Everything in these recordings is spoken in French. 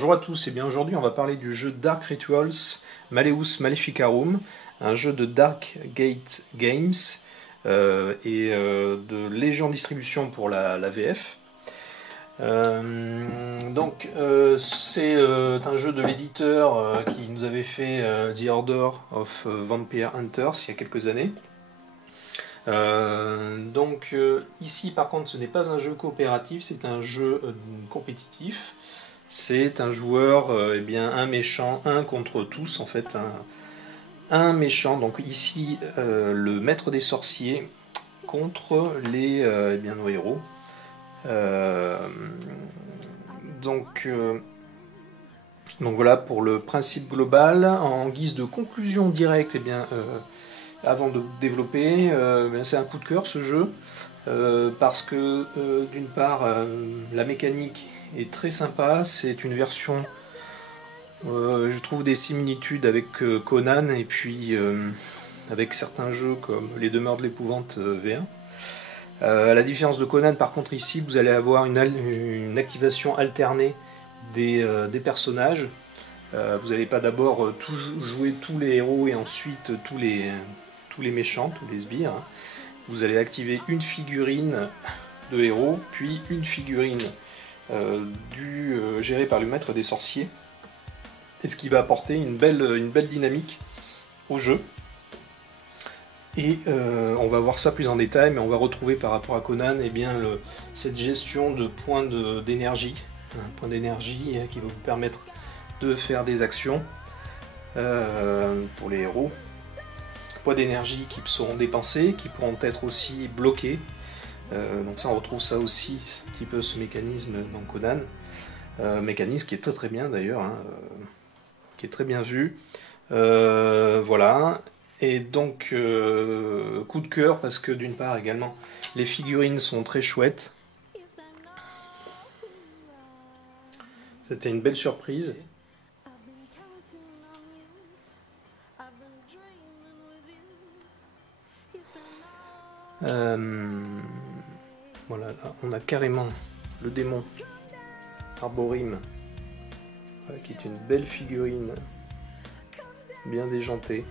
Bonjour à tous, et bien aujourd'hui on va parler du jeu Dark Rituals Malleus Maleficarum, un jeu de Dark Gate Games de Légion Distribution pour la VF. C'est un jeu de l'éditeur qui nous avait fait The Order of Vampire Hunters il y a quelques années. Ici par contre ce n'est pas un jeu coopératif, c'est un jeu compétitif. C'est un joueur, un méchant, un contre tous en fait, un méchant. Donc ici le maître des sorciers contre nos héros. Donc voilà pour le principe global. En guise de conclusion directe, avant de développer, c'est un coup de cœur ce jeu, parce que d'une part la mécanique est très sympa, c'est une version, je trouve des similitudes avec Conan et puis avec certains jeux comme Les Demeures de l'Épouvante V1. À la différence de Conan, par contre ici vous allez avoir une activation alternée des personnages. Vous n'allez pas d'abord jouer tous les héros et ensuite tous les méchants, tous les sbires. Vous allez activer une figurine de héros, puis une figurine gérée par le maître des sorciers, et ce qui va apporter une belle dynamique au jeu. Et on va voir ça plus en détail, mais on va retrouver par rapport à Conan cette gestion de points d'énergie, un point d'énergie qui va vous permettre de faire des actions pour les héros. Points d'énergie qui seront dépensés, qui pourront être aussi bloqués. Donc ça, on retrouve ça aussi, un petit peu ce mécanisme dans Conan. Mécanisme qui est très bien d'ailleurs, qui est très bien vu. Voilà. Et donc, coup de cœur, parce que d'une part également, les figurines sont très chouettes. C'était une belle surprise. Voilà, là, on a carrément le démon Arborim, qui est une belle figurine, bien déjantée.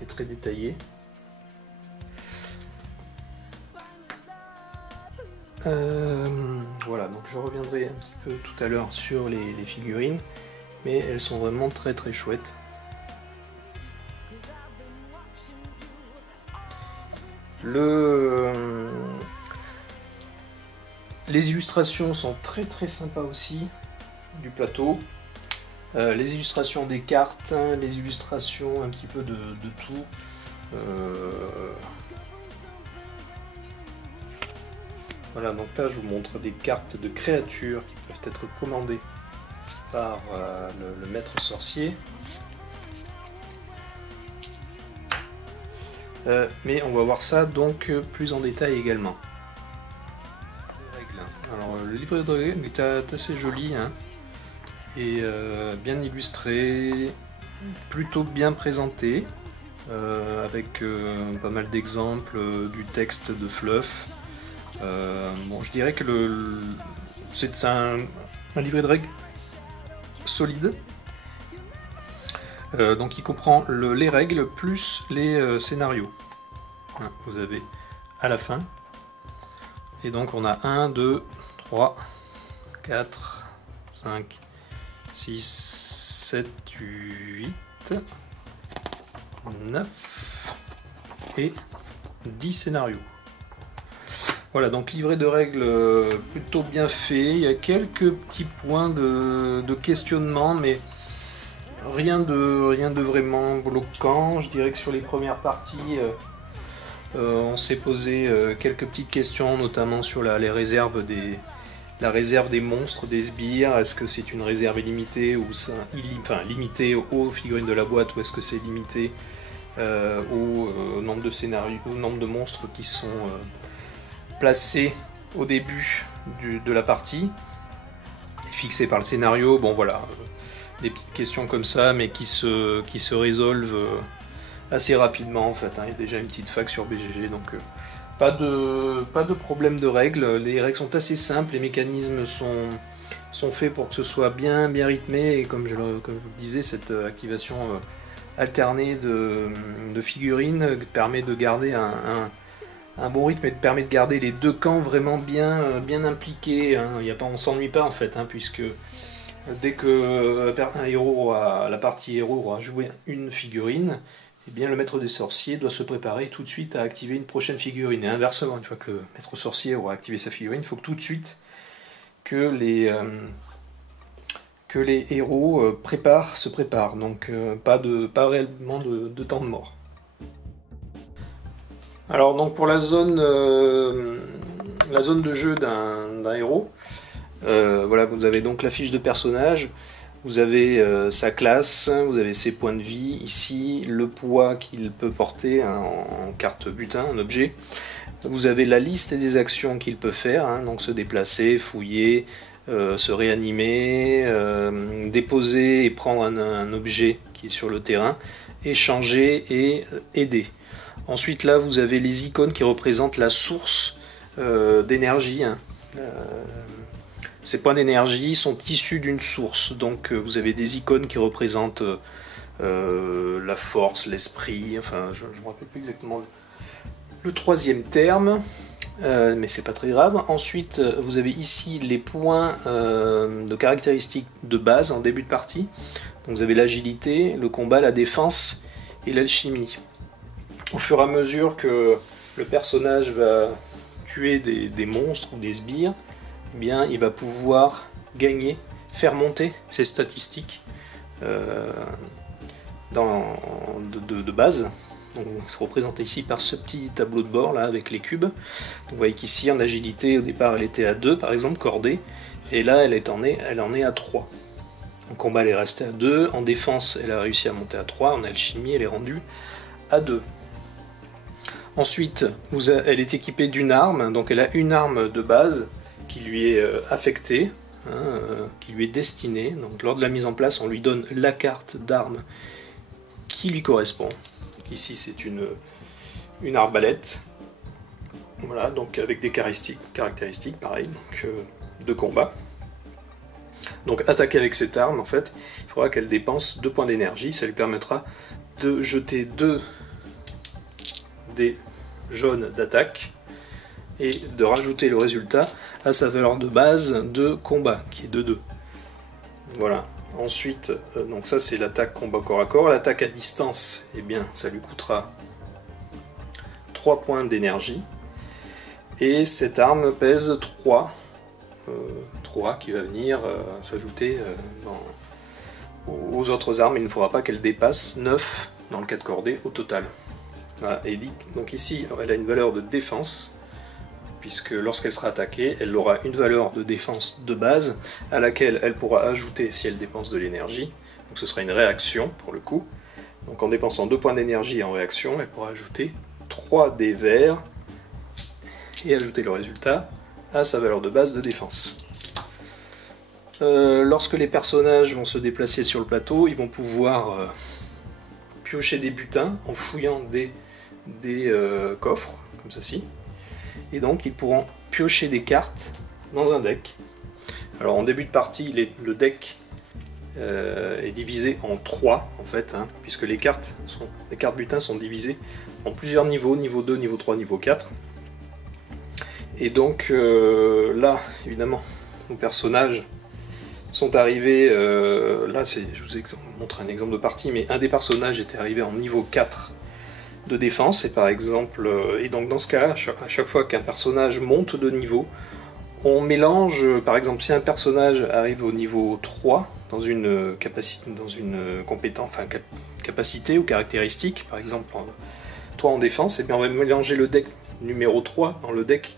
Et très détaillée. Voilà, donc je reviendrai un petit peu tout à l'heure sur les figurines, mais elles sont vraiment très chouettes. Les illustrations sont très sympas aussi du plateau. Les illustrations des cartes, les illustrations un petit peu de tout. Voilà, donc là je vous montre des cartes de créatures qui peuvent être commandées par le maître sorcier. Mais on va voir ça donc plus en détail également. Les règles. Alors le livret de règles est assez joli, et bien illustré, plutôt bien présenté, avec pas mal d'exemples, du texte de fluff. Bon, je dirais que c'est un livret de règles solide. Donc il comprend les règles plus les scénarios. Vous avez à la fin. Et donc on a 1, 2, 3, 4, 5, 6, 7, 8, 9 et 10 scénarios. Voilà, donc livret de règles plutôt bien fait. Il y a quelques petits points de questionnement, mais rien de vraiment bloquant. Je dirais que sur les premières parties, on s'est posé quelques petites questions, notamment sur la réserve des monstres, des sbires. Est-ce que c'est une réserve illimitée ou limitée aux figurines de la boîte, ou est-ce que c'est limité au nombre de scénarios, au nombre de monstres qui sont placés au début de la partie, fixés par le scénario. Bon voilà, des petites questions comme ça, mais qui se résolvent assez rapidement en fait. Il y a déjà une petite fac sur BGG, donc Pas de problème de règles, les règles sont assez simples, les mécanismes sont faits pour que ce soit bien rythmé, et comme je vous le disais, cette activation alternée de figurines permet de garder un bon rythme et permet de garder les deux camps vraiment bien impliqués, hein. On s'ennuie pas en fait, hein, puisque dès que la partie héros aura joué une figurine, eh bien, le maître des sorciers doit se préparer tout de suite à activer une prochaine figurine. Et inversement, une fois que le maître sorcier aura activé sa figurine, il faut que tout de suite que les héros se préparent. Donc pas réellement de temps de mort. Alors donc pour la zone de jeu d'un héros, voilà, vous avez donc la fiche de personnage. Vous avez sa classe, vous avez ses points de vie, ici le poids qu'il peut porter, hein, en carte butin, un objet. Vous avez la liste des actions qu'il peut faire, hein, donc se déplacer, fouiller, se réanimer, déposer et prendre un objet qui est sur le terrain, échanger et aider. Ensuite là vous avez les icônes qui représentent la source d'énergie, hein. Ces points d'énergie sont issus d'une source, donc vous avez des icônes qui représentent la force, l'esprit, enfin je ne me rappelle plus exactement le troisième terme, mais c'est pas très grave. Ensuite vous avez ici les points de caractéristiques de base en début de partie, donc vous avez l'agilité, le combat, la défense et l'alchimie. Au fur et à mesure que le personnage va tuer des monstres ou des sbires, eh bien, il va pouvoir gagner, faire monter ses statistiques de base. Donc, c'est représenté ici par ce petit tableau de bord là avec les cubes. Donc, vous voyez qu'ici en agilité au départ elle était à 2 par exemple, cordée, et là elle en est à 3. En combat elle est restée à 2, en défense elle a réussi à monter à 3, en alchimie elle est rendue à 2. Ensuite elle est équipée d'une arme, donc elle a une arme de base qui lui est affectée, hein, qui lui est destinée. Donc lors de la mise en place, on lui donne la carte d'arme qui lui correspond. Donc, ici c'est une arbalète, voilà, donc avec des caractéristiques pareil, donc, de combat. Donc attaquer avec cette arme, en fait, il faudra qu'elle dépense 2 points d'énergie, ça lui permettra de jeter 2 dés jaunes d'attaque, et de rajouter le résultat à sa valeur de base de combat, qui est de 2. Voilà. Ensuite, donc ça c'est l'attaque combat corps à corps. L'attaque à distance, eh bien, ça lui coûtera 3 points d'énergie. Et cette arme pèse 3 qui va venir s'ajouter aux autres armes. Il ne faudra pas qu'elle dépasse 9 dans le cas de cordée au total. Voilà. Et donc ici, elle a une valeur de défense, puisque lorsqu'elle sera attaquée, elle aura une valeur de défense de base, à laquelle elle pourra ajouter si elle dépense de l'énergie. Donc ce sera une réaction pour le coup. Donc en dépensant 2 points d'énergie en réaction, elle pourra ajouter 3 dés verts et ajouter le résultat à sa valeur de base de défense. Lorsque les personnages vont se déplacer sur le plateau, ils vont pouvoir piocher des butins en fouillant des coffres, comme ceci. Et donc ils pourront piocher des cartes dans un deck. Alors en début de partie, le deck est divisé en 3 en fait, hein, puisque les cartes butins sont divisées en plusieurs niveaux, niveau 2, niveau 3, niveau 4. Et donc là, évidemment, nos personnages sont arrivés, là je vous montre un exemple de partie, mais un des personnages était arrivé en niveau 4 de défense, et par exemple, et donc dans ce cas-là, à chaque fois qu'un personnage monte de niveau, on mélange, par exemple, si un personnage arrive au niveau 3 dans une capacité ou caractéristique, par exemple 3 en défense, et bien on va mélanger le deck numéro 3 dans le deck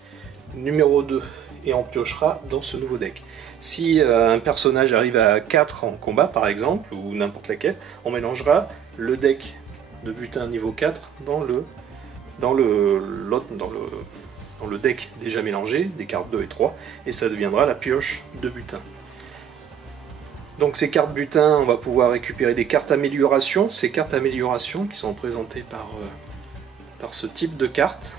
numéro 2, et on piochera dans ce nouveau deck. Si un personnage arrive à 4 en combat, par exemple, ou n'importe laquelle, on mélangera le deck de butin niveau 4 dans le deck déjà mélangé, des cartes 2 et 3, et ça deviendra la pioche de butin. Donc ces cartes butin, on va pouvoir récupérer des cartes amélioration, ces cartes amélioration qui sont représentées par ce type de cartes.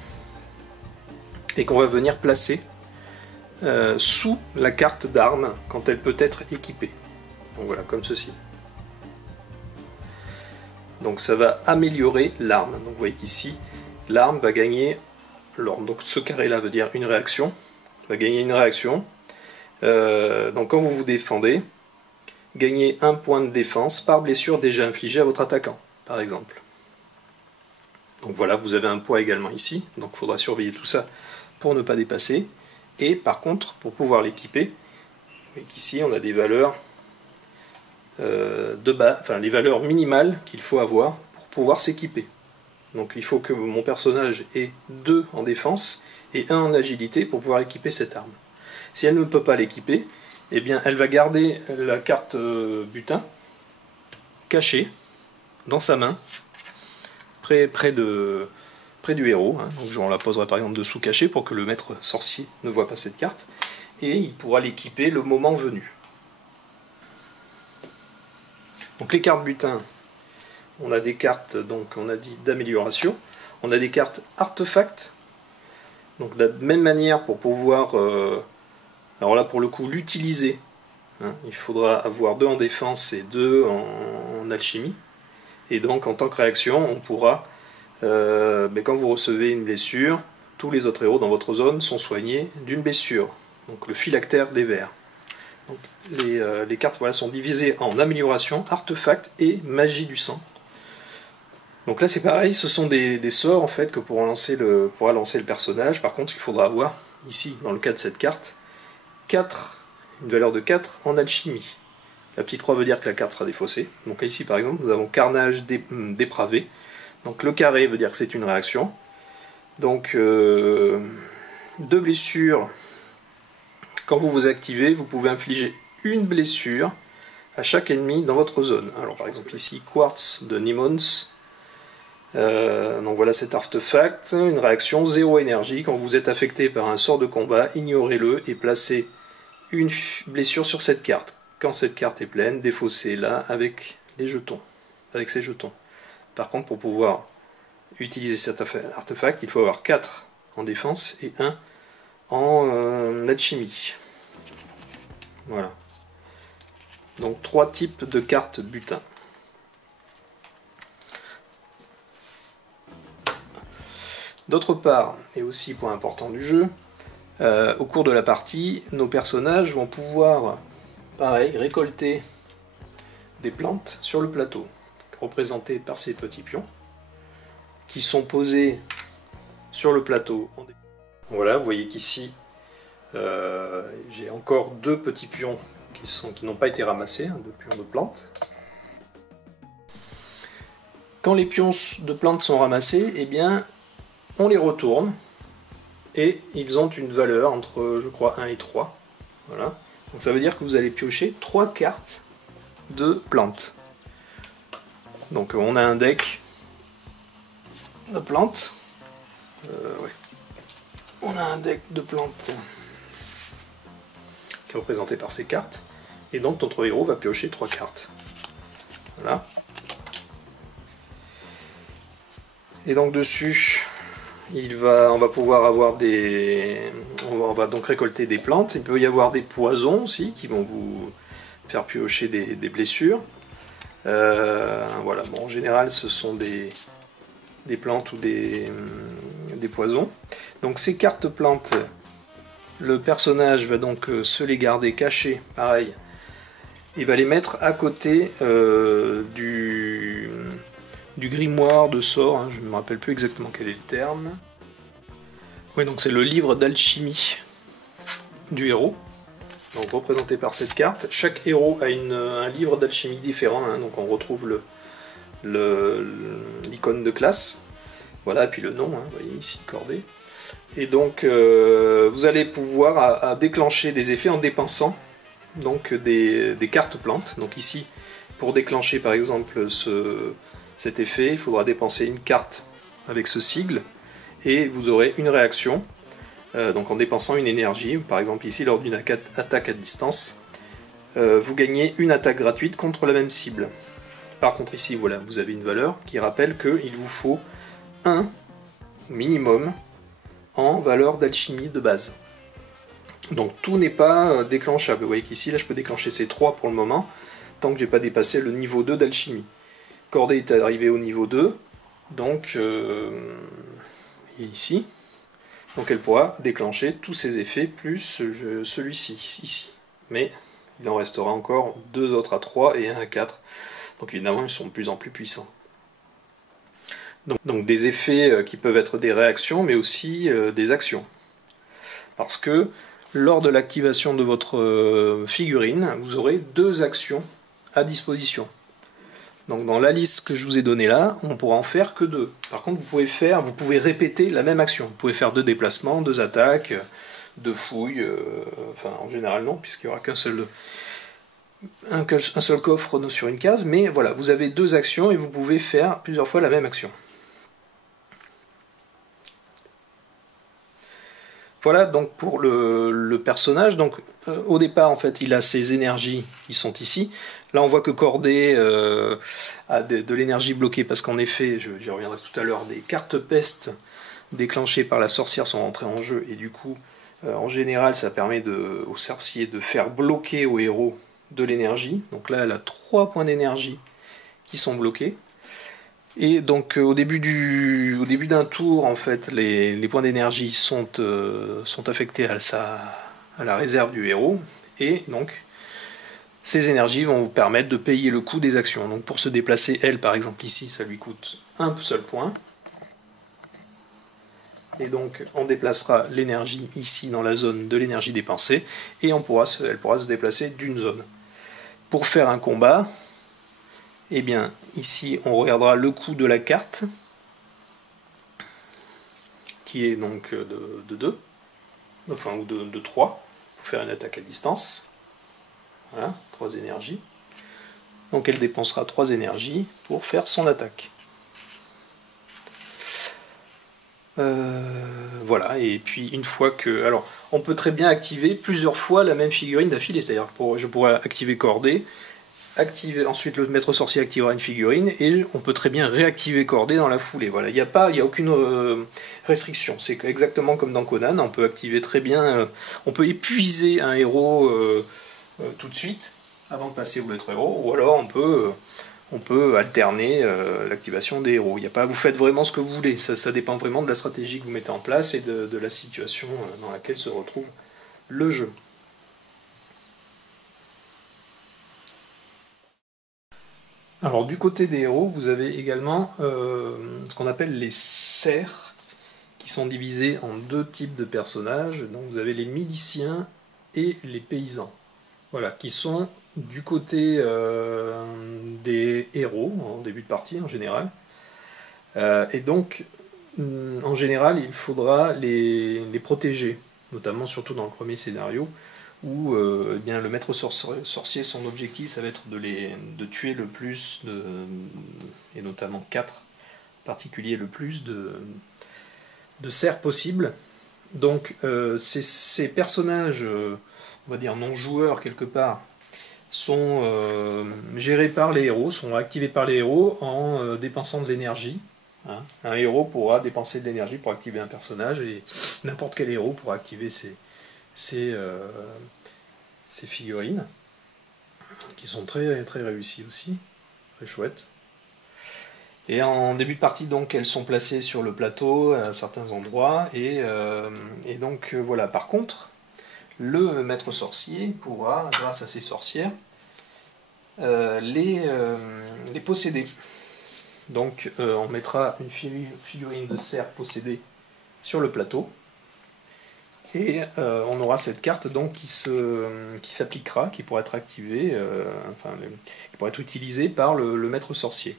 et qu'on va venir placer sous la carte d'armes quand elle peut être équipée. Donc voilà, comme ceci. Donc ça va améliorer l'arme. Donc vous voyez qu'ici, l'arme va gagner, donc ce carré-là veut dire une réaction, va gagner une réaction. Donc quand vous vous défendez, gagnez un point de défense par blessure déjà infligée à votre attaquant, par exemple. Donc voilà, vous avez un poids également ici, donc il faudra surveiller tout ça pour ne pas dépasser. Et par contre, pour pouvoir l'équiper, ici on a des valeurs les valeurs minimales qu'il faut avoir pour pouvoir s'équiper. Donc il faut que mon personnage ait 2 en défense et 1 en agilité pour pouvoir équiper cette arme. Si elle ne peut pas l'équiper, eh bien elle va garder la carte butin cachée dans sa main, près du héros. Donc on la poserait par exemple dessous cachée pour que le maître sorcier ne voit pas cette carte, et il pourra l'équiper le moment venu. Donc les cartes butin, on a des cartes, donc on a dit d'amélioration, on a des cartes artefacts, donc de la même manière pour pouvoir, alors là pour le coup l'utiliser, il faudra avoir 2 en défense et 2 en alchimie, et donc en tant que réaction on pourra, quand vous recevez une blessure, tous les autres héros dans votre zone sont soignés d'une blessure, donc le phylactère des vers. Donc, les cartes voilà, sont divisées en amélioration, artefact et magie du sang. Donc là c'est pareil, ce sont des sorts en fait que pourra lancer le personnage. Par contre il faudra avoir, ici dans le cas de cette carte, une valeur de 4 en alchimie. La petite croix veut dire que la carte sera défaussée. Donc ici par exemple nous avons carnage dépravé. Donc le carré veut dire que c'est une réaction. Donc 2 blessures. Quand vous vous activez, vous pouvez infliger une blessure à chaque ennemi dans votre zone. Alors par exemple ici, Quartz de Nimons. Donc voilà cet artefact, une réaction 0 énergie. Quand vous êtes affecté par un sort de combat, ignorez-le et placez une blessure sur cette carte. Quand cette carte est pleine, défaussez-la avec les jetons, avec ces jetons. Par contre, pour pouvoir utiliser cet artefact, il faut avoir 4 en défense et 1 en alchimie. Voilà. Donc 3 types de cartes butin. D'autre part, et aussi point important du jeu, au cours de la partie, nos personnages vont pouvoir, pareil, récolter des plantes sur le plateau, représentées par ces petits pions, qui sont posés sur le plateau. Voilà, vous voyez qu'ici, j'ai encore 2 petits pions qui n'ont pas été ramassés, 2 pions de plantes. Quand les pions de plantes sont ramassés, eh bien, on les retourne et ils ont une valeur entre, je crois, 1 et 3. Voilà. Donc ça veut dire que vous allez piocher 3 cartes de plantes. Donc on a un deck de plantes. Ouais. On a un deck de plantes qui est représenté par ces cartes. Et donc notre héros va piocher 3 cartes. Voilà. Et donc dessus, on va pouvoir avoir on va donc récolter des plantes. Il peut y avoir des poisons aussi qui vont vous faire piocher des blessures. Voilà. Bon, en général, ce sont des plantes ou des poisons. Donc ces cartes plantes, le personnage va donc se les garder cachées, pareil. Il va les mettre à côté du grimoire de sort, je ne me rappelle plus exactement quel est le terme. Oui, donc c'est le livre d'alchimie du héros, donc représenté par cette carte. Chaque héros a un livre d'alchimie différent, donc on retrouve l'icône de classe, voilà, et puis le nom, vous voyez ici, cordé. Et donc vous allez pouvoir déclencher des effets en dépensant donc, des cartes plantes. Donc ici, pour déclencher par exemple cet effet, il faudra dépenser une carte avec ce sigle, et vous aurez une réaction, donc en dépensant une énergie. Par exemple ici, lors d'une attaque à distance, vous gagnez une attaque gratuite contre la même cible. Par contre ici, voilà, vous avez une valeur qui rappelle qu'il vous faut 1 minimum en valeur d'alchimie de base. Donc tout n'est pas déclenchable. Vous voyez qu'ici, là, je peux déclencher ces 3 pour le moment, tant que j'ai pas dépassé le niveau 2 d'alchimie. Cordée est arrivée au niveau 2, donc ici. Donc elle pourra déclencher tous ces effets, plus celui-ci, ici. Mais il en restera encore 2 autres à 3 et un à 4. Donc évidemment, ils sont de plus en plus puissants. Donc des effets qui peuvent être des réactions, mais aussi des actions. Parce que lors de l'activation de votre figurine, vous aurez 2 actions à disposition. Donc dans la liste que je vous ai donnée là, on pourra en faire que 2. Par contre, vous pouvez répéter la même action. Vous pouvez faire 2 déplacements, 2 attaques, 2 fouilles, enfin en général non, puisqu'il n'y aura qu'un seul coffre sur une case, mais voilà, vous avez 2 actions et vous pouvez faire plusieurs fois la même action. Voilà donc pour le personnage. Donc au départ en fait il a ses énergies qui sont ici. Là on voit que Cordée a de l'énergie bloquée parce qu'en effet, j'y reviendrai tout à l'heure, des cartes peste déclenchées par la sorcière sont rentrées en jeu et du coup en général ça permet au sorcier de faire bloquer au héros de l'énergie. Donc là elle a 3 points d'énergie qui sont bloqués. Et donc au début d'un tour, en fait, les points d'énergie sont affectés à la réserve du héros, et donc ces énergies vont vous permettre de payer le coût des actions. Donc pour se déplacer, elle par exemple ici, ça lui coûte un seul point. Et donc on déplacera l'énergie ici dans la zone de l'énergie dépensée, et elle pourra se déplacer d'une zone. Pour faire un combat, eh bien, ici, on regardera le coût de la carte, qui est donc de 2, enfin, ou de 3, pour faire une attaque à distance. Voilà, 3 énergies. Donc elle dépensera 3 énergies pour faire son attaque. Voilà, et puis une fois que... Alors, on peut très bien activer plusieurs fois la même figurine d'affilée, c'est-à-dire je pourrais activer Cordée, ensuite le maître sorcier activera une figurine et on peut très bien réactiver Cordée dans la foulée. Voilà, il n'y a aucune restriction. C'est exactement comme dans Conan, on peut activer très bien, on peut épuiser un héros tout de suite avant de passer au maître héros, ou alors on peut alterner l'activation des héros. Vous faites vraiment ce que vous voulez, ça dépend vraiment de la stratégie que vous mettez en place et de la situation dans laquelle se retrouve le jeu. Alors du côté des héros, vous avez également ce qu'on appelle les serfs, qui sont divisés en 2 types de personnages. Donc vous avez les miliciens et les paysans. Voilà, qui sont du côté des héros, en début de partie en général. Et donc, en général, il faudra les protéger, notamment surtout dans le premier scénario, où eh bien, le maître sorcier, son objectif, ça va être de tuer le plus, et notamment 4 particuliers, le plus de cerfs possible. Donc ces personnages, on va dire non-joueurs quelque part, sont gérés par les héros, sont activés par les héros en dépensant de l'énergie. Hein. Un héros pourra dépenser de l'énergie pour activer un personnage, et n'importe quel héros pourra activer ces figurines, qui sont très, très réussies aussi, très chouettes. Et en début de partie, donc, elles sont placées sur le plateau à certains endroits, et donc voilà. Par contre, le maître sorcier pourra, grâce à ses sorcières, les posséder. Donc on mettra une figurine de cerf possédée sur le plateau, et on aura cette carte donc qui s'appliquera, qui pourra être activée, qui pourra être utilisée par le maître sorcier.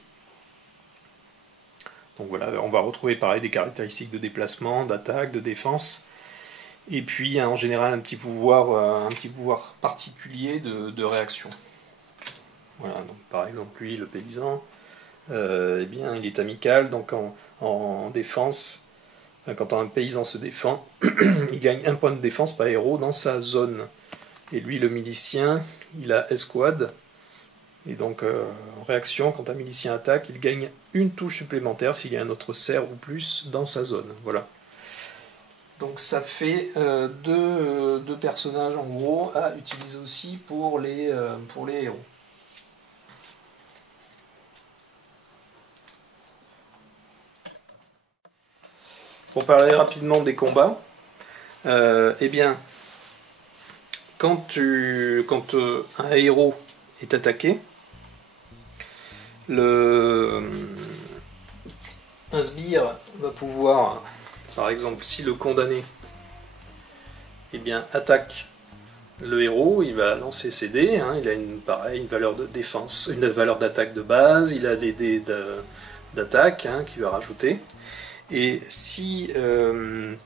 Donc voilà, on va retrouver pareil des caractéristiques de déplacement, d'attaque, de défense, et puis en général un petit pouvoir particulier de réaction. Voilà, donc par exemple lui, le paysan, eh bien, il est amical, donc en défense, quand un paysan se défend, il gagne 1 point de défense par héros dans sa zone. Et lui, le milicien, il a escouade, et donc en réaction, quand un milicien attaque, il gagne 1 touche supplémentaire s'il y a un autre cerf ou plus dans sa zone. Voilà. Donc ça fait deux personnages en gros à utiliser aussi pour les héros. Pour parler rapidement des combats, eh bien, quand un héros est attaqué, un sbire va pouvoir, par exemple, si le condamné eh bien, attaque le héros, il va lancer ses dés, hein, il a une valeur de défense, une valeur d'attaque de base, il a des dés d'attaque hein, qu'il va rajouter. Et si le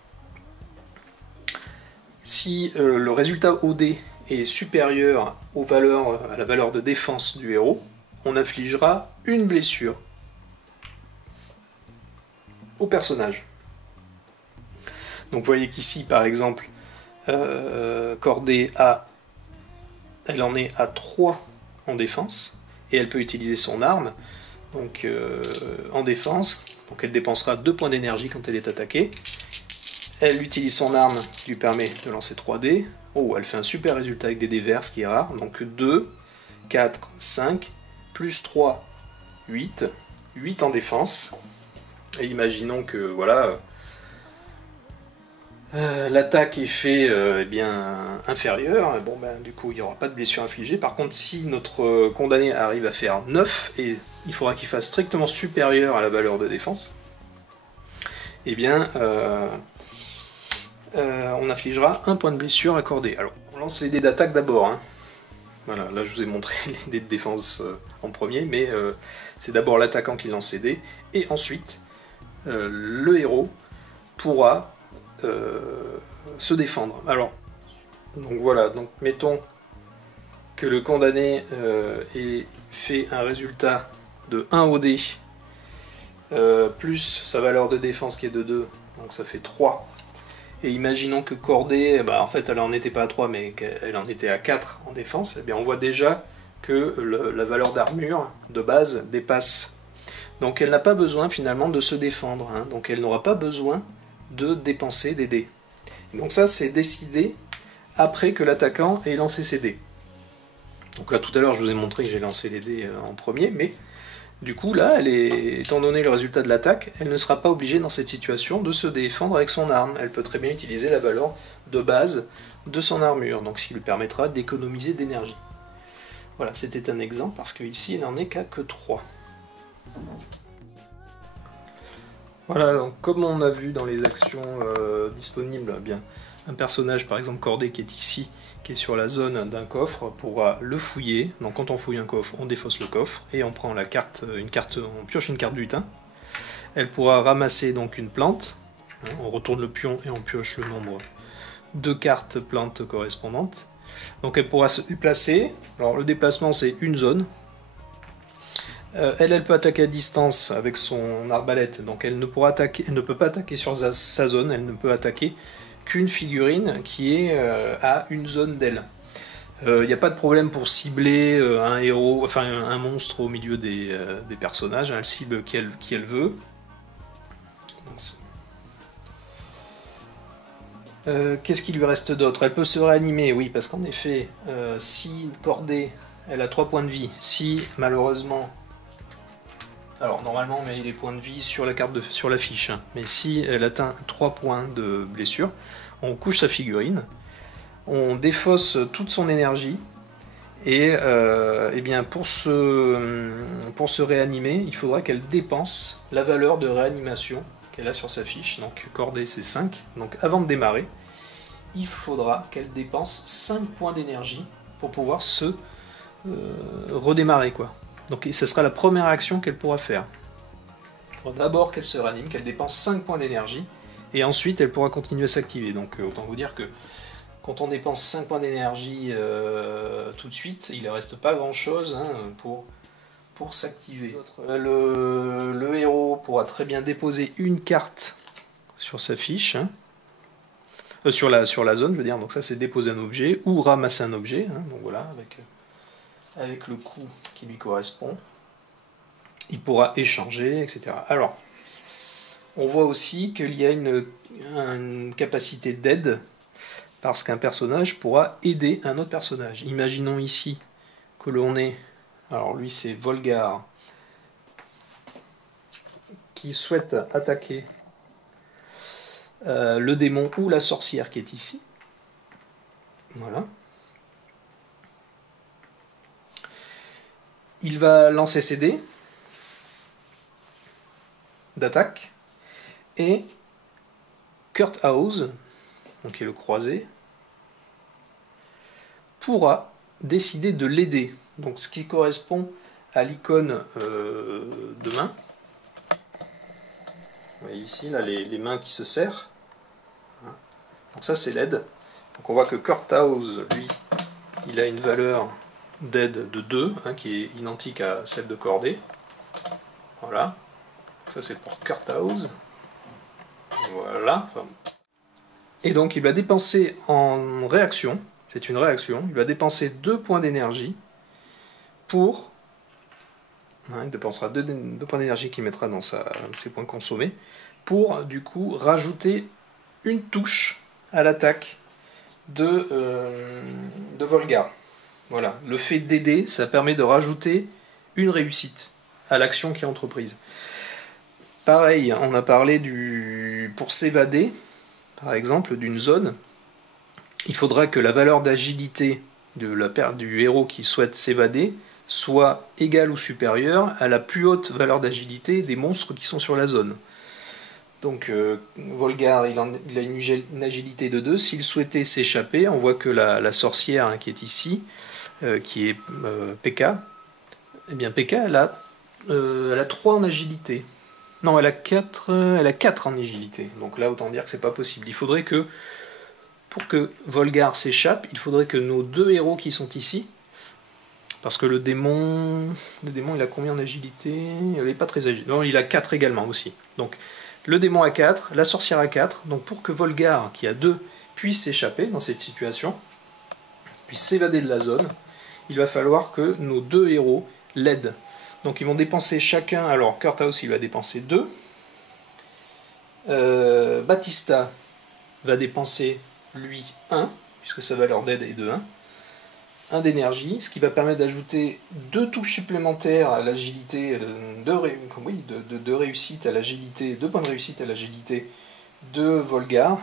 résultat au dé est supérieur à la valeur de défense du héros, on infligera une blessure au personnage. Donc vous voyez qu'ici, par exemple, Cordée elle en est à 3 en défense, et elle peut utiliser son arme donc, en défense. Donc elle dépensera 2 points d'énergie quand elle est attaquée. Elle utilise son arme qui lui permet de lancer 3 dés. Oh, elle fait un super résultat avec des dés verts, ce qui est rare. Donc 2, 4, 5, plus 3, 8. 8 en défense. Et imaginons que voilà, l'attaque est fait bien inférieure. Bon, ben, du coup, il n'y aura pas de blessure infligée. Par contre, si notre condamné arrive à faire 9, et il faudra qu'il fasse strictement supérieur à la valeur de défense, eh bien, on infligera un point de blessure accordé. Alors, on lance les dés d'attaque d'abord. Hein. Voilà, là je vous ai montré les dés de défense en premier, mais c'est d'abord l'attaquant qui lance ses dés, et ensuite, le héros pourra se défendre. Alors, donc voilà, donc mettons que le condamné ait fait un résultat de 1 au dé, plus sa valeur de défense qui est de 2, donc ça fait 3. Et imaginons que Cordée, en fait elle en était pas à 3, mais qu'elle en était à 4 en défense, et bien on voit déjà que la valeur d'armure de base dépasse. Donc elle n'a pas besoin finalement de se défendre, hein, donc elle n'aura pas besoin de dépenser des dés. Et donc ça c'est décidé après que l'attaquant ait lancé ses dés. Donc là tout à l'heure je vous ai montré que j'ai lancé les dés en premier, mais du coup là, étant donné le résultat de l'attaque, elle ne sera pas obligée dans cette situation de se défendre avec son arme. Elle peut très bien utiliser la valeur de base de son armure, donc ce qui lui permettra d'économiser d'énergie. Voilà, c'était un exemple parce qu'ici il n'en est qu'à que 3. Voilà, donc comme on a vu dans les actions disponibles, bien, un personnage par exemple Cordée qui est ici, qui est sur la zone d'un coffre, pourra le fouiller. Donc quand on fouille un coffre, on défausse le coffre et on prend on pioche une carte du butin. Elle pourra ramasser donc une plante, on retourne le pion et on pioche le nombre de cartes plantes correspondantes. Donc elle pourra se déplacer. Alors le déplacement c'est une zone. Elle peut attaquer à distance avec son arbalète, donc elle ne peut pas attaquer sur sa zone, elle ne peut attaquer qu'une figurine qui est à une zone d'elle. Il n'y a pas de problème pour cibler un héros, enfin un monstre au milieu des personnages, elle cible qui elle veut. Qu'est-ce qu'il lui reste d'autre? Elle peut se réanimer, oui, parce qu'en effet, si Cordée, elle a 3 points de vie, si malheureusement... Alors normalement on met les points de vie sur la fiche, hein. Mais si elle atteint 3 points de blessure, on couche sa figurine, on défausse toute son énergie, et bien pour se réanimer, il faudra qu'elle dépense la valeur de réanimation qu'elle a sur sa fiche, donc Cordée c'est 5, donc avant de démarrer, il faudra qu'elle dépense 5 points d'énergie pour pouvoir se redémarrer, quoi. Donc ce sera la première action qu'elle pourra faire. Il faudra d'abord qu'elle se réanime, qu'elle dépense 5 points d'énergie, et ensuite elle pourra continuer à s'activer. Donc autant vous dire que quand on dépense 5 points d'énergie tout de suite, il ne reste pas grand chose hein, pour s'activer. Le héros pourra très bien déposer une carte sur sa fiche, hein, sur la zone, je veux dire, donc ça c'est déposer un objet ou ramasser un objet, hein, donc voilà, avec le coup qui lui correspond. Il pourra échanger, etc. Alors, On voit aussi qu'il y a une capacité d'aide, parce qu'un personnage pourra aider un autre personnage. Imaginons ici que l'on est, alors lui c'est Volgar, qui souhaite attaquer le démon ou la sorcière qui est ici. Voilà. Il va lancer ses dés d'attaque, et Kurt House, donc qui est le croisé, pourra décider de l'aider. Donc ce qui correspond à l'icône de main. Vous voyez ici là, les mains qui se serrent. Donc ça c'est l'aide. Donc on voit que Kurt House, lui, il a une valeur d'aide de 2, qui est identique à celle de Cordée. Voilà. Ça c'est pour Kurt House. Voilà. Et donc il va dépenser en réaction, c'est une réaction, il va dépenser 2 points d'énergie pour... il dépensera 2 points d'énergie qu'il mettra dans ses points consommés, pour du coup rajouter une touche à l'attaque de Volgar. Voilà, le fait d'aider, ça permet de rajouter une réussite à l'action qui est entreprise. Pareil, on a parlé pour s'évader, par exemple, d'une zone, il faudra que la valeur d'agilité du héros qui souhaite s'évader soit égale ou supérieure à la plus haute valeur d'agilité des monstres qui sont sur la zone. Donc Volgar, il a une agilité de 2. S'il souhaitait s'échapper, on voit que la sorcière qui est ici, qui est Pekka, eh bien Pekka, elle a 3 en agilité. Non, elle a 4 en agilité. Donc là, autant dire que c'est pas possible. Il faudrait que, pour que Volgar s'échappe, il faudrait que nos 2 héros qui sont ici, parce que le démon, il a combien en agilité? Il n'est pas très agile. Non, il a 4 également aussi. Donc le démon a 4, la sorcière a 4. Donc pour que Volgar, qui a 2, puisse s'échapper dans cette situation, puisse s'évader de la zone, il va falloir que nos 2 héros l'aident. Donc ils vont dépenser chacun, alors Kurt House il va dépenser 2, Batista va dépenser lui 1, puisque sa valeur d'aide est de 1 d'énergie, ce qui va permettre d'ajouter 2 touches supplémentaires à l'agilité, 2 réussites à l'agilité, 2 points de réussite à l'agilité de Volgar,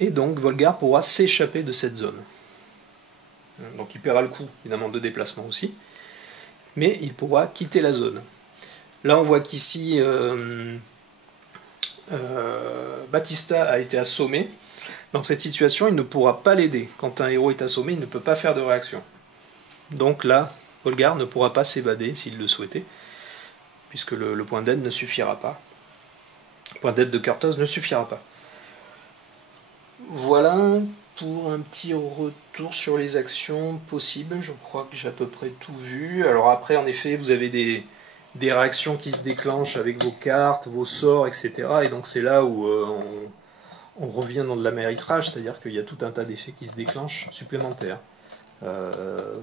et donc Volgar pourra s'échapper de cette zone. Donc il paiera le coût évidemment de déplacement aussi, mais il pourra quitter la zone. Là on voit qu'ici Batista a été assommé. Dans cette situation, il ne pourra pas l'aider. Quand un héros est assommé, il ne peut pas faire de réaction. Donc là, Volgar ne pourra pas s'évader s'il le souhaitait, puisque le point d'aide ne suffira pas. Le point d'aide de Kurt House ne suffira pas. Voilà pour un petit retour sur les actions possibles. Je crois que j'ai à peu près tout vu. Alors après, en effet, vous avez des réactions qui se déclenchent avec vos cartes, vos sorts, etc. Et donc c'est là où on revient dans de l'améritrage, c'est-à-dire qu'il y a tout un tas d'effets qui se déclenchent supplémentaires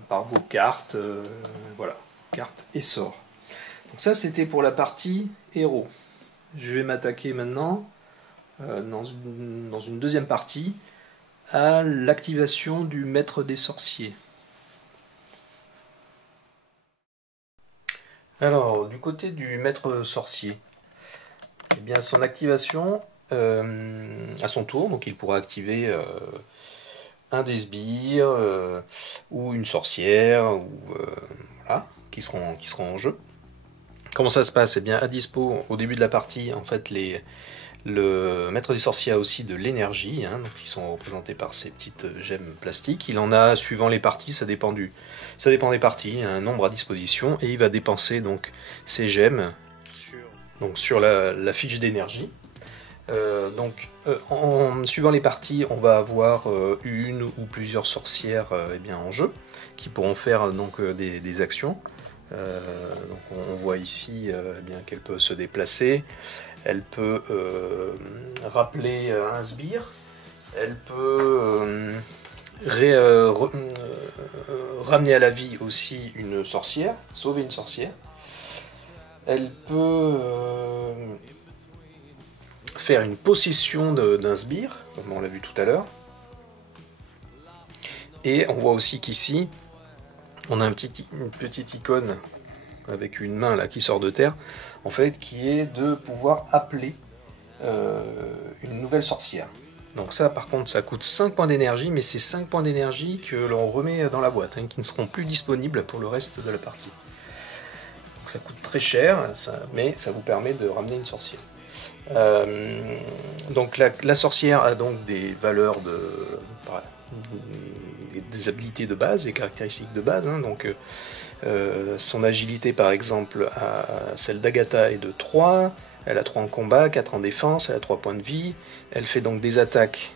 par vos cartes, voilà, cartes et sorts. Donc ça c'était pour la partie héros. Je vais m'attaquer maintenant dans une deuxième partie à l'activation du maître des sorciers. Alors du côté du maître sorcier, eh bien son activation à son tour, donc il pourra activer un des sbires ou une sorcière ou voilà, qui seront en jeu. Comment ça se passe? Eh bien à dispo au début de la partie, en fait le maître des sorciers a aussi de l'énergie, donc qui sont représentés par ces petites gemmes plastiques. Il en a suivant les parties, ça dépend des parties, un nombre à disposition, et il va dépenser donc ces gemmes sur la fiche d'énergie. En suivant les parties, on va avoir une ou plusieurs sorcières en jeu qui pourront faire des actions. Donc on voit ici qu'elle peut se déplacer, elle peut rappeler un sbire, elle peut ramener à la vie aussi une sorcière, sauver une sorcière, elle peut faire une possession d'un sbire, comme on l'a vu tout à l'heure. Et on voit aussi qu'ici, on a une petite icône avec une main là qui sort de terre, en fait, qui est de pouvoir appeler une nouvelle sorcière. Donc ça, par contre, ça coûte 5 points d'énergie, mais c'est 5 points d'énergie que l'on remet dans la boîte, qui ne seront plus disponibles pour le reste de la partie. Donc ça coûte très cher, mais ça vous permet de ramener une sorcière. Donc la sorcière a donc des valeurs des habilités de base, des caractéristiques de base, donc son agilité par exemple, celle d'Agatha est de 3, elle a 3 en combat, 4 en défense, elle a 3 points de vie, elle fait donc des attaques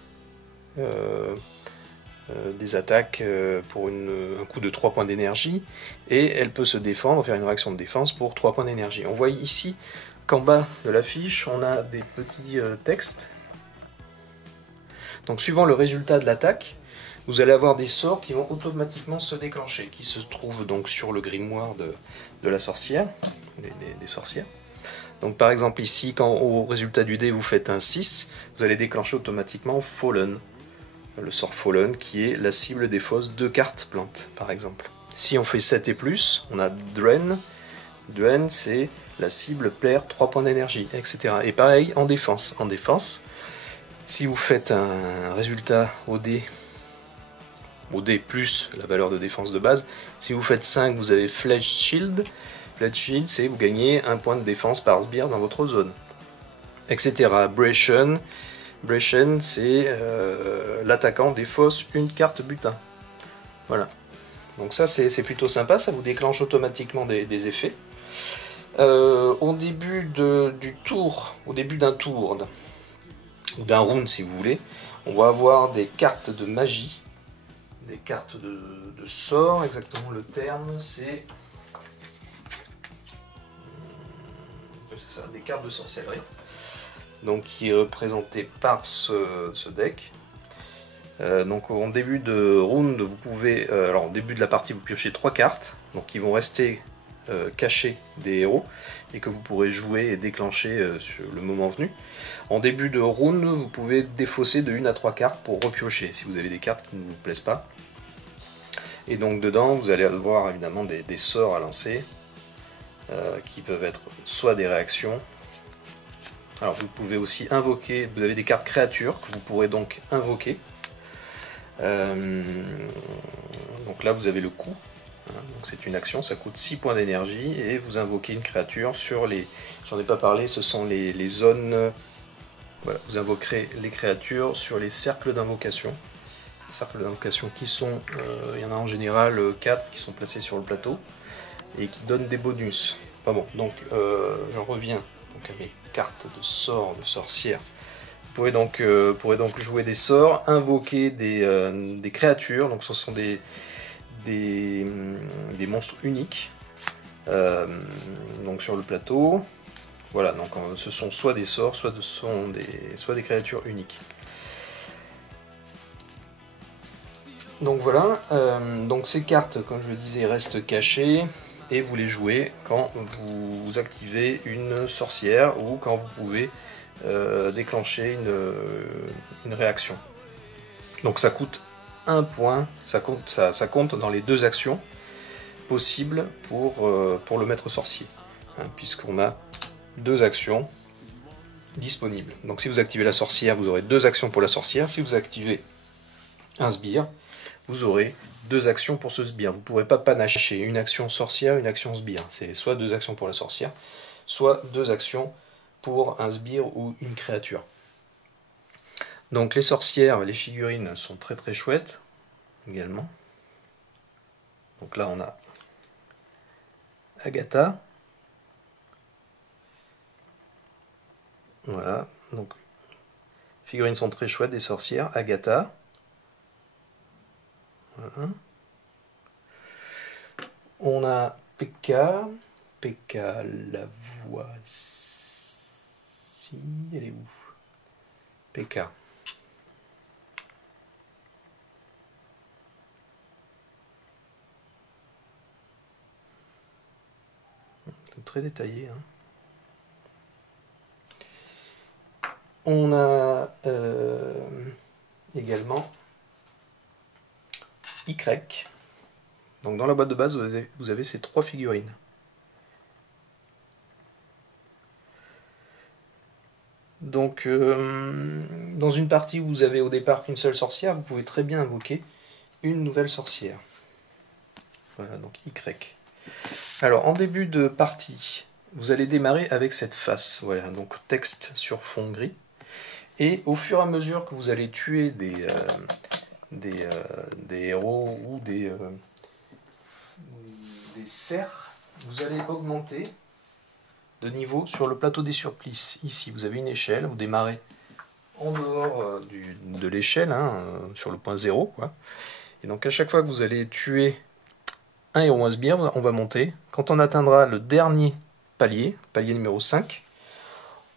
pour un coup de 3 points d'énergie, et elle peut se défendre, faire une réaction de défense pour 3 points d'énergie. On voit ici qu'en bas de la fiche, on a des petits textes. Donc suivant le résultat de l'attaque, vous allez avoir des sorts qui vont automatiquement se déclencher, qui se trouvent donc sur le grimoire de la sorcière, des sorcières. Donc par exemple ici, quand au résultat du dé vous faites un 6, vous allez déclencher automatiquement Fallen, le sort Fallen qui est la cible des fausses 2 cartes plantes par exemple. Si on fait 7 et plus, on a Drain. Drain c'est la cible perd 3 points d'énergie, etc. Et pareil en défense. En défense, si vous faites un résultat au dé plus la valeur de défense de base, si vous faites 5, vous avez Fledged Shield. Fledged Shield, c'est vous gagnez un point de défense par sbire dans votre zone, etc. Bration, c'est l'attaquant défausse une carte butin. Voilà. Donc ça, c'est plutôt sympa, ça vous déclenche automatiquement des effets. Au début du tour, au début d'un tour, ou d'un round si vous voulez, on va avoir des cartes de magie, des cartes de sort, exactement le terme, c'est ça, des cartes de sorcellerie, donc qui est représenté par ce deck. Donc en début de round, vous pouvez, alors en début de la partie, vous piochez 3 cartes, donc qui vont rester cachées des héros, et que vous pourrez jouer et déclencher sur le moment venu. En début de round, vous pouvez défausser de 1 à 3 cartes pour repiocher, si vous avez des cartes qui ne vous plaisent pas. Et donc dedans, vous allez avoir évidemment des sorts à lancer, qui peuvent être soit des réactions. Alors vous pouvez aussi invoquer, vous avez des cartes créatures que vous pourrez donc invoquer. Donc là vous avez le coup, donc c'est une action, ça coûte 6 points d'énergie et vous invoquez une créature sur les, j'en ai pas parlé, ce sont les zones, voilà, vous invoquerez les créatures sur les cercles d'invocation. Les cercles d'invocation qui sont, il y en a en général 4 qui sont placés sur le plateau et qui donnent des bonus. Enfin bon, donc j'en reviens donc à mes cartes de sorts de sorcière. Vous pourrez donc jouer des sorts, invoquer des créatures, donc ce sont des monstres uniques, donc sur le plateau. Voilà, donc ce sont soit des sorts, soit des créatures uniques. Donc voilà, donc ces cartes, comme je le disais, restent cachées, et vous les jouez quand vous activez une sorcière ou quand vous pouvez déclencher une réaction. Donc ça coûte 1 point, ça compte dans les 2 actions possibles pour le maître sorcier, puisqu'on a 2 actions disponibles. Donc si vous activez la sorcière, vous aurez 2 actions pour la sorcière. Si vous activez un sbire, vous aurez 2 actions pour ce sbire. Vous ne pourrez pas panacher une action sorcière, une action sbire. C'est soit 2 actions pour la sorcière, soit 2 actions pour un sbire ou une créature. Donc les sorcières, les figurines sont très très chouettes également. Donc là on a Agatha. Voilà, donc les figurines sont très chouettes des sorcières. Agatha. Voilà. On a Pekka. Pekka, la voici. Elle est où? Pekka. C'est très détaillé. On a également Y. Donc dans la boîte de base, vous avez ces 3 figurines. Donc dans une partie où vous avez au départ qu'une seule sorcière, vous pouvez très bien invoquer une nouvelle sorcière. Voilà, donc Y. Alors en début de partie, vous allez démarrer avec cette face. Voilà, donc texte sur fond gris. Et au fur et à mesure que vous allez tuer des héros ou des cerfs, vous allez augmenter de niveau sur le plateau des supplices. Ici, vous avez une échelle, vous démarrez en dehors de l'échelle, hein, sur le point 0, quoi. Et donc à chaque fois que vous allez tuer un héros ou un sbire, on va monter. Quand on atteindra le dernier palier, palier numéro 5,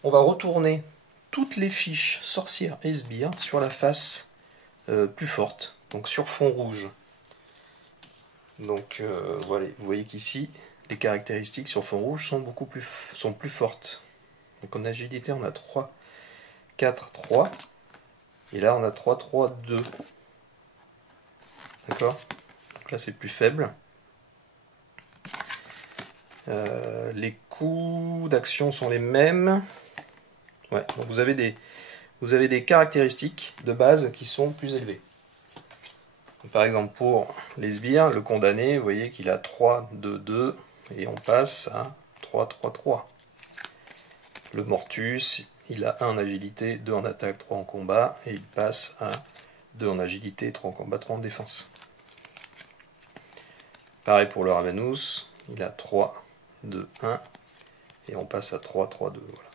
on va retourner toutes les fiches sorcières et sbires sur la face plus forte, donc sur fond rouge. Donc voilà, vous voyez qu'ici, les caractéristiques sur fond rouge sont plus fortes. Donc en agilité, on a 3, 4, 3. Et là, on a 3, 3, 2. D'accord? Donc là, c'est plus faible. Les coûts d'action sont les mêmes. Ouais, donc vous avez des caractéristiques de base qui sont plus élevées. Donc, par exemple, pour les sbires, le condamné, vous voyez qu'il a 3, 2, 2, et on passe à 3, 3, 3. Le mortus, il a 1 en agilité, 2 en attaque, 3 en combat, et il passe à 2 en agilité, 3 en combat, 3 en défense. Pareil pour le Ravenous, il a 3, 2, 1, et on passe à 3, 3, 2. Voilà.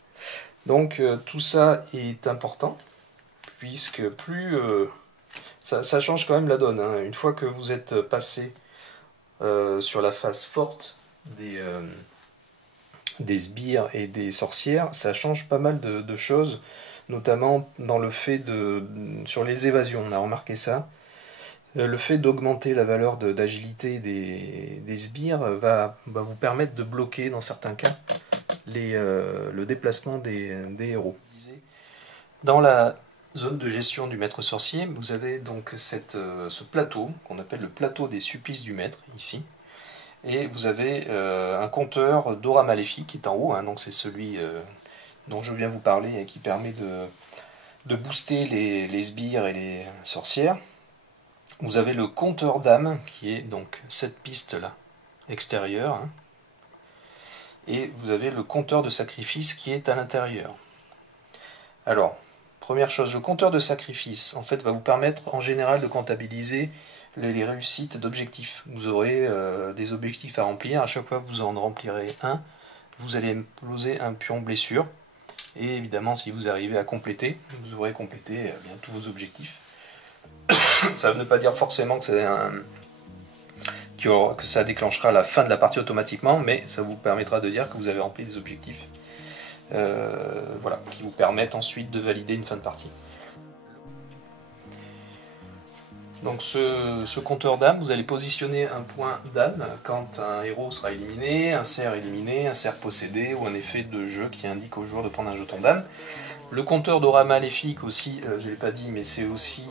Donc tout ça est important, puisque plus ça change quand même la donne, hein. Une fois que vous êtes passé sur la phase forte des sbires et des sorcières, ça change pas mal de choses, notamment dans le fait sur les évasions, on a remarqué ça. Le fait d'augmenter la valeur d'agilité des sbires va vous permettre de bloquer, dans certains cas, le déplacement des héros. Dans la zone de gestion du maître sorcier, vous avez donc ce plateau, qu'on appelle le plateau des supplices du maître, ici. Et vous avez un compteur d'aura maléfique qui est en haut, hein, donc c'est celui dont je viens vous parler et qui permet de booster les sbires et les sorcières. Vous avez le compteur d'âme qui est donc cette piste là extérieure, hein, et vous avez le compteur de sacrifice qui est à l'intérieur. Alors, première chose, le compteur de sacrifice en fait va vous permettre en général de comptabiliser les réussites d'objectifs. Vous aurez des objectifs à remplir, à chaque fois que vous en remplirez un, vous allez poser un pion blessure, et évidemment si vous arrivez à compléter, vous aurez complété bien tous vos objectifs. Ça ne veut pas dire forcément que ça déclenchera la fin de la partie automatiquement, mais ça vous permettra de dire que vous avez rempli des objectifs voilà, qui vous permettent ensuite de valider une fin de partie. Donc ce compteur d'âme, vous allez positionner un point d'âme quand un héros sera éliminé, un cerf possédé ou un effet de jeu qui indique au joueur de prendre un jeton d'âme. Le compteur d'aura maléfique aussi, je ne l'ai pas dit, mais c'est aussi,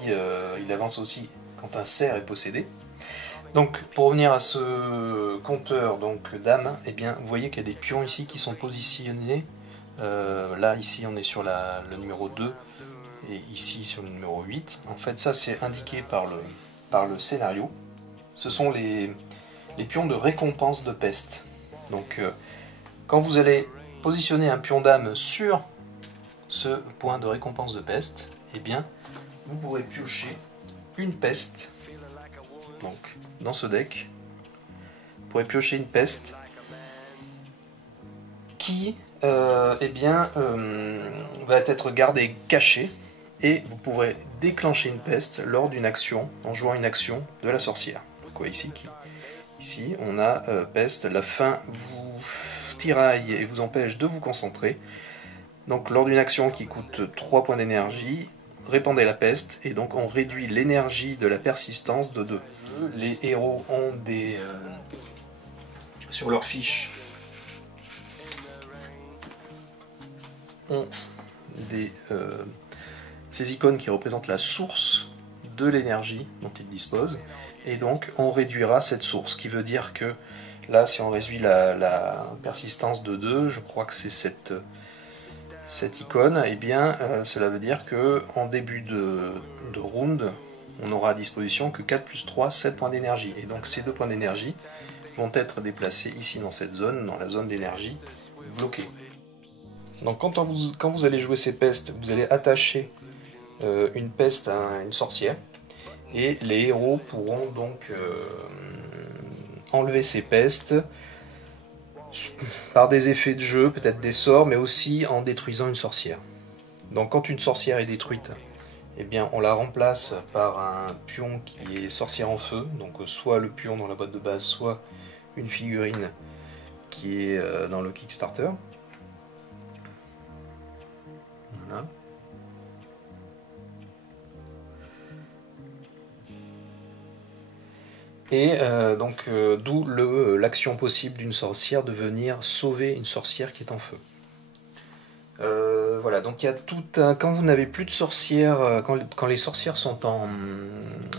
il avance aussi quand un cerf est possédé. Donc pour revenir à ce compteur d'âme, eh bien vous voyez qu'il y a des pions ici qui sont positionnés. Là ici on est sur le numéro 2 et ici sur le numéro 8. En fait ça c'est indiqué par le scénario. Ce sont les pions de récompense de peste. Donc quand vous allez positionner un pion d'âme sur ce point de récompense de peste, eh bien vous pourrez piocher une peste. Donc dans ce deck, vous pourrez piocher une peste qui va être gardée cachée, et vous pourrez déclencher une peste lors d'une action, en jouant une action de la sorcière. Donc, ici on a peste, la faim vous tiraille et vous empêche de vous concentrer. Donc lors d'une action qui coûte 3 points d'énergie, répandez la peste, et donc on réduit l'énergie de la persistance de 2. Les héros ont sur leur fiche, ont ces icônes qui représentent la source de l'énergie dont il dispose, et donc on réduira cette source, ce qui veut dire que là, si on réduit la persistance de 2, je crois que c'est cette icône, et bien cela veut dire qu'en début de round, on n'aura à disposition que 4 plus 3, 7 points d'énergie. Et donc ces 2 points d'énergie vont être déplacés ici dans cette zone, dans la zone d'énergie bloquée. Donc quand vous allez jouer ces pestes, vous allez attacher une peste à une sorcière, et les héros pourront donc enlever ces pestes par des effets de jeu, peut-être des sorts, mais aussi en détruisant une sorcière. Donc quand une sorcière est détruite, eh bien, on la remplace par un pion qui est sorcière en feu, donc soit le pion dans la boîte de base, soit une figurine qui est dans le Kickstarter. Voilà. Et d'où l'action possible d'une sorcière de venir sauver une sorcière qui est en feu. Voilà, donc il y a tout un... Quand vous n'avez plus de sorcières, quand les sorcières sont en...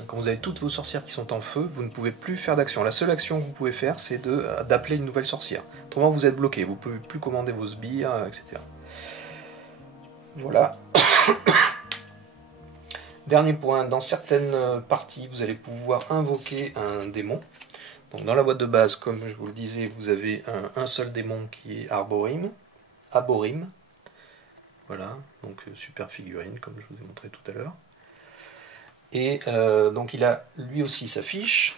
Quand vous avez toutes vos sorcières qui sont en feu, vous ne pouvez plus faire d'action. La seule action que vous pouvez faire, c'est d'appeler une nouvelle sorcière. Autrement, vous êtes bloqué, vous ne pouvez plus commander vos sbires, etc. Voilà. Dernier point, dans certaines parties, vous allez pouvoir invoquer un démon. Donc dans la boîte de base, comme je vous le disais, vous avez un seul démon qui est Aborim. Voilà, donc super figurine, comme je vous ai montré tout à l'heure. Et donc il a lui aussi sa fiche,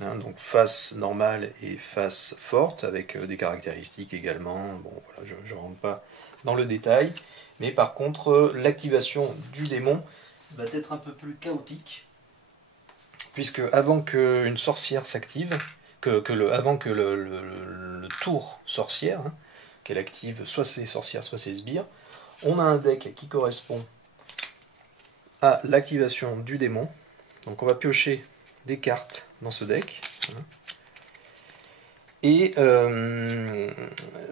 hein, donc face normale et face forte, avec des caractéristiques également. Bon, voilà, je ne rentre pas dans le détail, mais par contre, l'activation du démon va être un peu plus chaotique, puisque avant qu'une sorcière s'active, avant que le tour sorcière, hein, qu'elle active soit ses sorcières, soit ses sbires, on a un deck qui correspond à l'activation du démon. Donc on va piocher des cartes dans ce deck. Et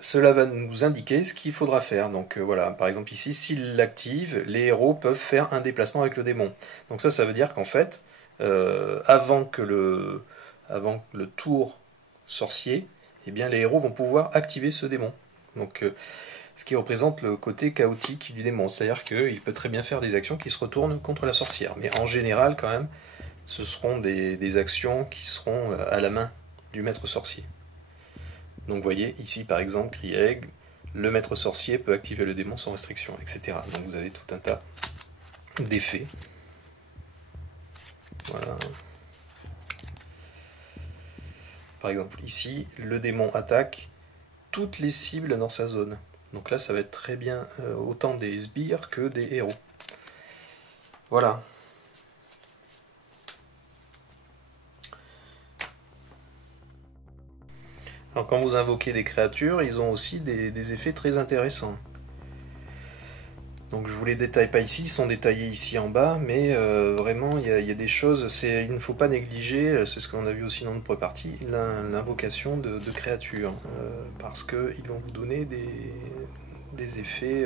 cela va nous indiquer ce qu'il faudra faire. Donc voilà, par exemple ici, s'il l'active, les héros peuvent faire un déplacement avec le démon. Donc ça veut dire qu'en fait, avant que le tour sorcier, eh bien, les héros vont pouvoir activer ce démon. Donc ce qui représente le côté chaotique du démon. C'est-à-dire qu'il peut très bien faire des actions qui se retournent contre la sorcière. Mais en général, quand même, ce seront des actions qui seront à la main du maître sorcier. Donc vous voyez, ici par exemple, Krieg, le maître sorcier peut activer le démon sans restriction, etc. Donc vous avez tout un tas d'effets. Voilà. Par exemple, ici, le démon attaque toutes les cibles dans sa zone. Donc là, ça va être très bien autant des sbires que des héros. Voilà. Alors quand vous invoquez des créatures, ils ont aussi des effets très intéressants. Donc je vous les détaille pas ici, ils sont détaillés ici en bas, mais vraiment il y a des choses, il ne faut pas négliger, c'est ce qu'on a vu aussi dans notre partie, l'invocation de créatures, parce qu'ils vont vous donner des effets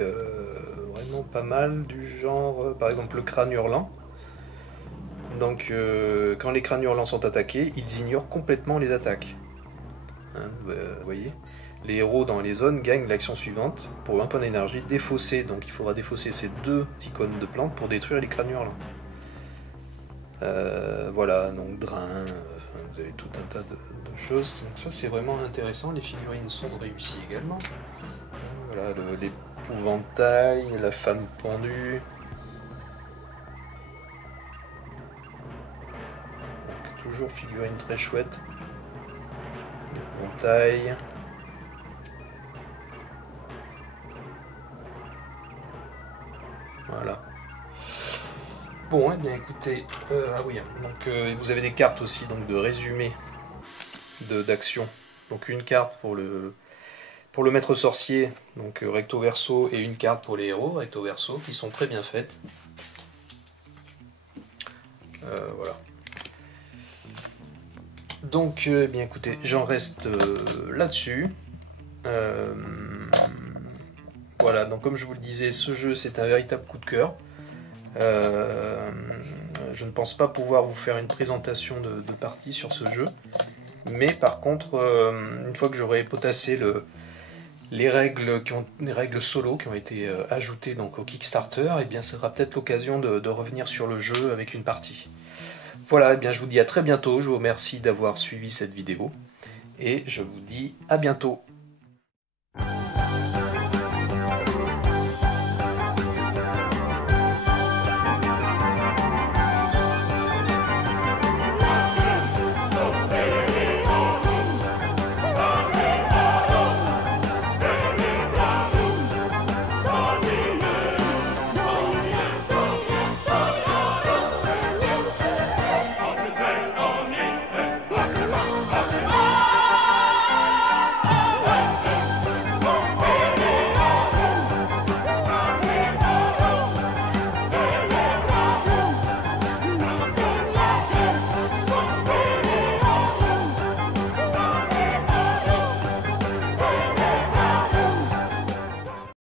vraiment pas mal, du genre, par exemple le crâne hurlant. Donc quand les crânes hurlants sont attaqués, ils ignorent complètement les attaques. Hein, vous voyez, les héros dans les zones gagnent l'action suivante pour un point d'énergie défausser. Donc il faudra défausser ces 2 icônes de plantes pour détruire les crânes hurlants. Voilà, donc drain, vous avez tout un tas de choses. Donc ça c'est vraiment intéressant. Les figurines sont réussies également. Voilà, l'épouvantail, la femme pendue. Donc, toujours figurine très chouette. L'épouvantail. Voilà. Bon, eh bien écoutez, ah oui, donc vous avez des cartes aussi donc de résumé d'action. Donc une carte pour le maître sorcier, donc recto verso, et une carte pour les héros recto verso, qui sont très bien faites. Voilà. Donc, eh bien écoutez, j'en reste là-dessus. Voilà, donc comme je vous le disais, ce jeu c'est un véritable coup de cœur. Je ne pense pas pouvoir vous faire une présentation de partie sur ce jeu, mais par contre, une fois que j'aurai potassé les règles solo qui ont été ajoutées donc au Kickstarter, et bien ça sera peut-être l'occasion de revenir sur le jeu avec une partie. Voilà, et bien je vous dis à très bientôt, je vous remercie d'avoir suivi cette vidéo, et je vous dis à bientôt.